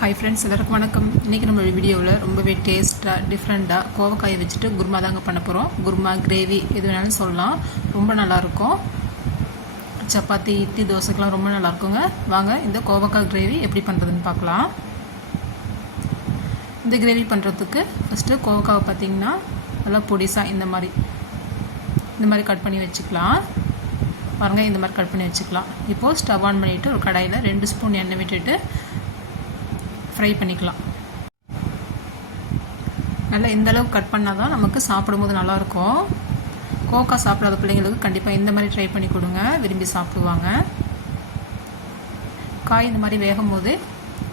Hi friends எல்லாருக்கும் வணக்கம். இன்றைக்கி நம்மளோட வீடியோவில் ரொம்பவே டேஸ்ட்டாக டிஃப்ரெண்ட்டாக கோவக்காயை வச்சுட்டு குருமா தாங்க பண்ண போகிறோம் குருமா கிரேவி எது வேணாலும் சொல்லலாம். ரொம்ப நல்லாயிருக்கும். சப்பாத்தி இட்லி தோசைக்கெலாம் ரொம்ப நல்லா இருக்குங்க வாங்க இந்த கோவக்காய் கிரேவி எப்படி பண்ணுறதுன்னு பார்க்கலாம். இந்த கிரேவி பண்ணுறதுக்கு ஃபஸ்ட்டு கோவக்காவை பார்த்தீங்கன்னா நல்லா பொடிசாக இந்த மாதிரி இந்த மாதிரி கட் பண்ணி வச்சுக்கலாம். பாருங்கள் இந்த மாதிரி கட் பண்ணி வச்சுக்கலாம். இப்போது ஸ்டவ் ஆன் பண்ணிவிட்டு ஒரு கடாயில் ரெண்டு ஸ்பூன் எண்ணெய் விட்டுட்டு ஃப்ரை பண்ணிக்கலாம். நல்லா இந்தளவுக்கு கட் பண்ணால் தான் நமக்கு சாப்பிடும்போது நல்லாயிருக்கும். கோக்கா சாப்பிடாத பிள்ளைங்களுக்கு கண்டிப்பாக இந்த மாதிரி ட்ரை பண்ணி கொடுங்க. விரும்பி சாப்பிடுவாங்க. காய் இந்த மாதிரி வேகும் போது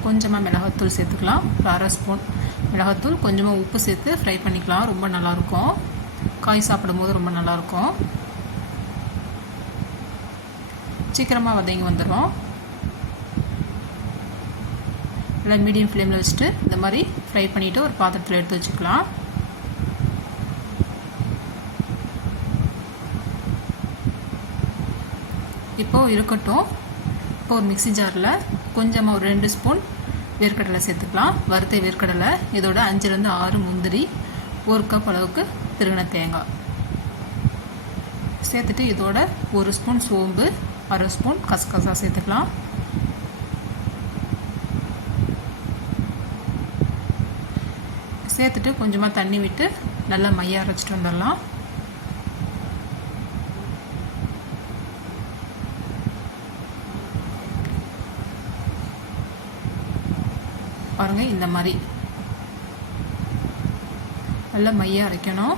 கொஞ்சமாக மிளகாத்தூள் சேர்த்துக்கலாம். அரை ஸ்பூன் மிளகாத்தூள் கொஞ்சமாக உப்பு சேர்த்து ஃப்ரை பண்ணிக்கலாம். ரொம்ப நல்லாயிருக்கும். காய் சாப்பிடும்போது ரொம்ப நல்லாயிருக்கும். சீக்கிரமாக வதங்கி வந்துடும் நல்லா மீடியம் ஃப்ளேமில் வச்சுட்டு இந்த மாதிரி ஃப்ரை பண்ணிவிட்டு ஒரு பாத்திரத்தில் எடுத்து வச்சுக்கலாம். இப்போது இருக்கட்டும். இப்போ ஒரு மிக்சி ஜாரில் கொஞ்சமாக ஒரு ரெண்டு ஸ்பூன் வேர்க்கடலை சேர்த்துக்கலாம். வறுத்த வேர்க்கடலை இதோட அஞ்சுலேருந்து ஆறு முந்திரி ஒரு கப் அளவுக்கு திருகின தேங்காய். சேர்த்துட்டு இதோட ஒரு ஸ்பூன் சோம்பு அரை ஸ்பூன் கசகசா சேர்த்துக்கலாம். சேர்த்துட்டு கொஞ்சமாக தண்ணி விட்டு நல்லா மைய அரைச்சிட்டு வந்துடலாம். பாருங்கள் இந்த மாதிரி. நல்லா மைய அரைக்கணும்.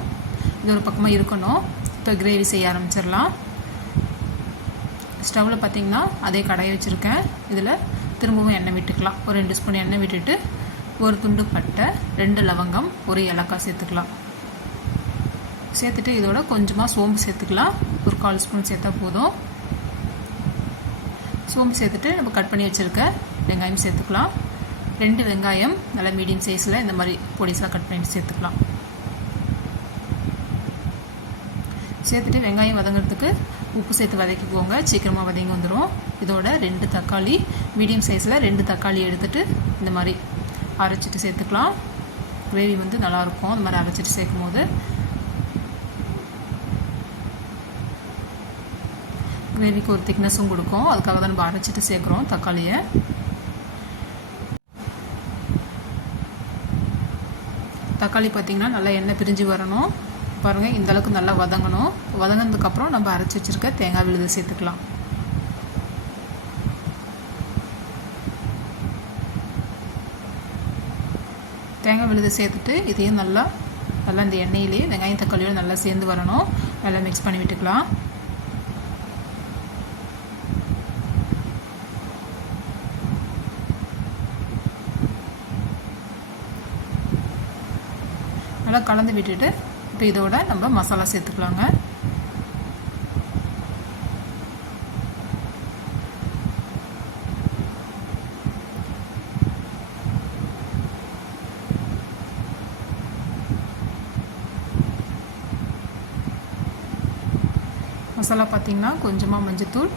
இது ஒரு பக்கமாக இருக்கணும். இப்போ கிரேவி செய்ய ஆரம்பிச்சிடலாம். ஸ்டவ்வில் பார்த்தீங்கன்னா அதே கடையை வச்சுருக்கேன். இதில் திரும்பவும் எண்ணெய் விட்டுக்கலாம். ஒரு ரெண்டு ஸ்பூன் எண்ணெய் விட்டுட்டு ஒரு துண்டு பட்டை ரெண்டு லவங்கம் ஒரு ஏலக்காய் சேர்த்துக்கலாம். சேர்த்துட்டு இதோட கொஞ்சமாக சோம்பு சேர்த்துக்கலாம். ஒரு கால் ஸ்பூன் சேர்த்தா போதும். சோம்பு சேர்த்துட்டு நம்ம கட் பண்ணி வச்சுருக்க வெங்காயம் சேர்த்துக்கலாம். ரெண்டு வெங்காயம் நல்லா மீடியம் சைஸில் இந்த மாதிரி பொடிஸாக கட் பண்ணி சேர்த்துக்கலாம். சேர்த்துட்டு வெங்காயம் வதங்கிறதுக்கு உப்பு சேர்த்து வதக்கிக்கோங்க. சீக்கிரமாக வதங்கி வந்துடும் இதோட ரெண்டு தக்காளி மீடியம் சைஸில் ரெண்டு தக்காளி எடுத்துகிட்டு இந்த மாதிரி அரைச்சிட்டு சேர்த்துக்கலாம். கிரேவி வந்து நல்லாயிருக்கும். அந்த மாதிரி அரைச்சிட்டு சேர்க்கும் போது கிரேவிக்கு ஒரு திக்னஸும் கொடுக்கும். அதுக்காக தான் நம்ம அரைச்சிட்டு சேர்க்குறோம் தக்காளியை. தக்காளி பார்த்திங்கன்னா நல்லா எண்ணெய் பிரிஞ்சு வரணும். பாருங்கள் இந்தளவுக்கு நல்லா வதங்கணும். வதங்கினதுக்கப்புறம் நம்ம அரைச்சி வச்சுருக்க தேங்காய் விழுது சேர்த்துக்கலாம். தேங்காய் விழுது சேர்த்துட்டு இதையும் நல்லா நல்லா இந்த எண்ணெயிலே வெங்காயம் தக்காளியோட நல்லா சேர்ந்து வரணும். நல்லா மிக்ஸ் பண்ணி விட்டுக்கலாம். நல்லா கலந்து விட்டுட்டு இப்போ இதோட நம்ம மசாலா சேர்த்துக்கலாங்க. மசாலா பார்த்திங்கன்னா கொஞ்சமாக மஞ்சத்தூள்.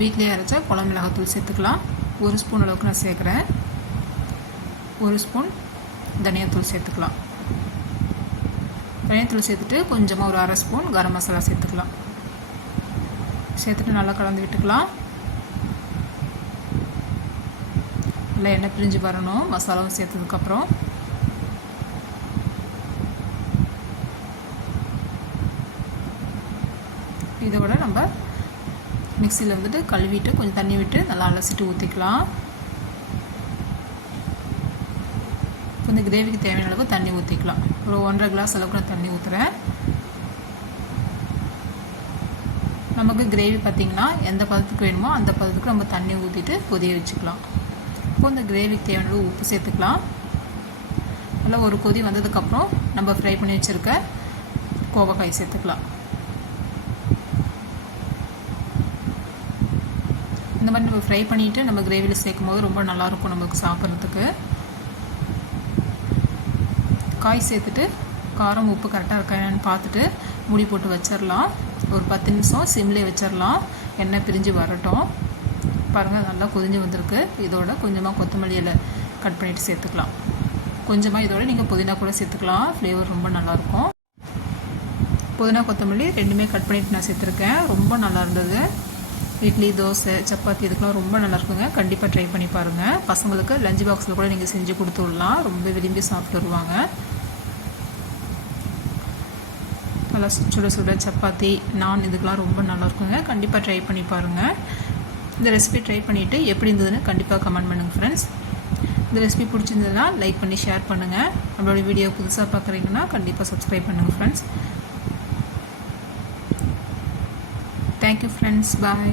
வீட்லேயே அரைச்ச குழம்பு மிளகாத்தூள் சேர்த்துக்கலாம். ஒரு ஸ்பூன் அளவுக்கு நான் சேர்க்குறேன். ஒரு ஸ்பூன் தனியாத்தூள் சேர்த்துக்கலாம். தனியாத்தூள் சேர்த்துட்டு கொஞ்சமாக ஒரு அரை ஸ்பூன் கரம் மசாலா சேர்த்துக்கலாம். சேர்த்துட்டு நல்லா கலந்து விட்டுக்கலாம். நல்லா எண்ணெய் பிரிஞ்சு வரணும். மசாலாவும் சேர்த்ததுக்கப்புறம் இதோட நம்ம மிக்சியில் வந்துட்டு கழுவிட்டு கொஞ்சம் தண்ணி விட்டு நல்லா அலசிட்டு ஊற்றிக்கலாம் கொஞ்சம் கிரேவிக்கு தேவையான அளவுக்கு தண்ணி ஊற்றிக்கலாம் ஒரு ஒன்றரை கிளாஸ் அளவுக்கு நான் தண்ணி ஊற்றுறேன் நமக்கு கிரேவி பார்த்திங்கன்னா எந்த பதத்துக்கு வேணுமோ அந்த பதத்துக்கு நம்ம தண்ணி ஊற்றிட்டு கொதிய வச்சுக்கலாம். இப்போ இந்த கிரேவிக்கு தேவையான அளவு உப்பு சேர்த்துக்கலாம். நல்லா ஒரு கொதி வந்ததுக்கப்புறம் நம்ம ஃப்ரை பண்ணி வச்சுருக்க கோவக்காய் சேர்த்துக்கலாம். இந்த மாதிரி நம்ம ஃப்ரை பண்ணிவிட்டு நம்ம கிரேவியில் சேர்க்கும் போது ரொம்ப நல்லாயிருக்கும் நமக்கு சாப்பிட்றதுக்கு. காய் சேர்த்துட்டு காரம் உப்பு கரெக்டாக இருக்கா என்னன்னு பார்த்துட்டு முடி போட்டு வச்சிடலாம் ஒரு பத்து நிமிஷம் சிம்லே வச்சிடலாம் எண்ணெய் பிரிஞ்சு வரட்டும். பாருங்கள் நல்லா கொதிஞ்சு வந்திருக்கு. இதோட கொஞ்சமாக கொத்தமல்லி இலை கட் பண்ணிவிட்டு சேர்த்துக்கலாம். கொஞ்சமாக இதோட நீங்கள் புதினா கூட சேர்த்துக்கலாம். ஃப்ளேவர் ரொம்ப நல்லாயிருக்கும் புதினா கொத்தமல்லி ரெண்டுமே கட் பண்ணிவிட்டு நான் சேர்த்துருக்கேன். ரொம்ப நல்லா இருந்தது. இட்லி தோசை சப்பாத்தி இதுக்கெலாம் ரொம்ப நல்லா இருக்குங்க கண்டிப்பாக ட்ரை பண்ணி பாருங்கள் பசங்களுக்கு லஞ்ச் பாக்ஸில் கூட நீங்கள் செஞ்சு கொடுத்து விடலாம். ரொம்ப விரும்பி சாப்பிட்டு வருவாங்க. நல்லா சுட சுட சப்பாத்தி நான் இதுக்கெலாம் ரொம்ப நல்லா இருக்குங்க கண்டிப்பாக ட்ரை பண்ணி பாருங்கள் இந்த ரெசிபி ட்ரை பண்ணிவிட்டு எப்படி இருந்ததுன்னு கண்டிப்பாக கமெண்ட் பண்ணுங்கள் ஃப்ரெண்ட்ஸ் இந்த ரெசிபி பிடிச்சிருந்ததுன்னா லைக் பண்ணி ஷேர் பண்ணுங்கள் நம்மளோட வீடியோ புதுசாக பார்க்குறீங்கன்னா கண்டிப்பாக சப்ஸ்கிரைப் பண்ணுங்கள் ஃப்ரெண்ட்ஸ் தேங்க்யூ ஃப்ரெண்ட்ஸ் பாய்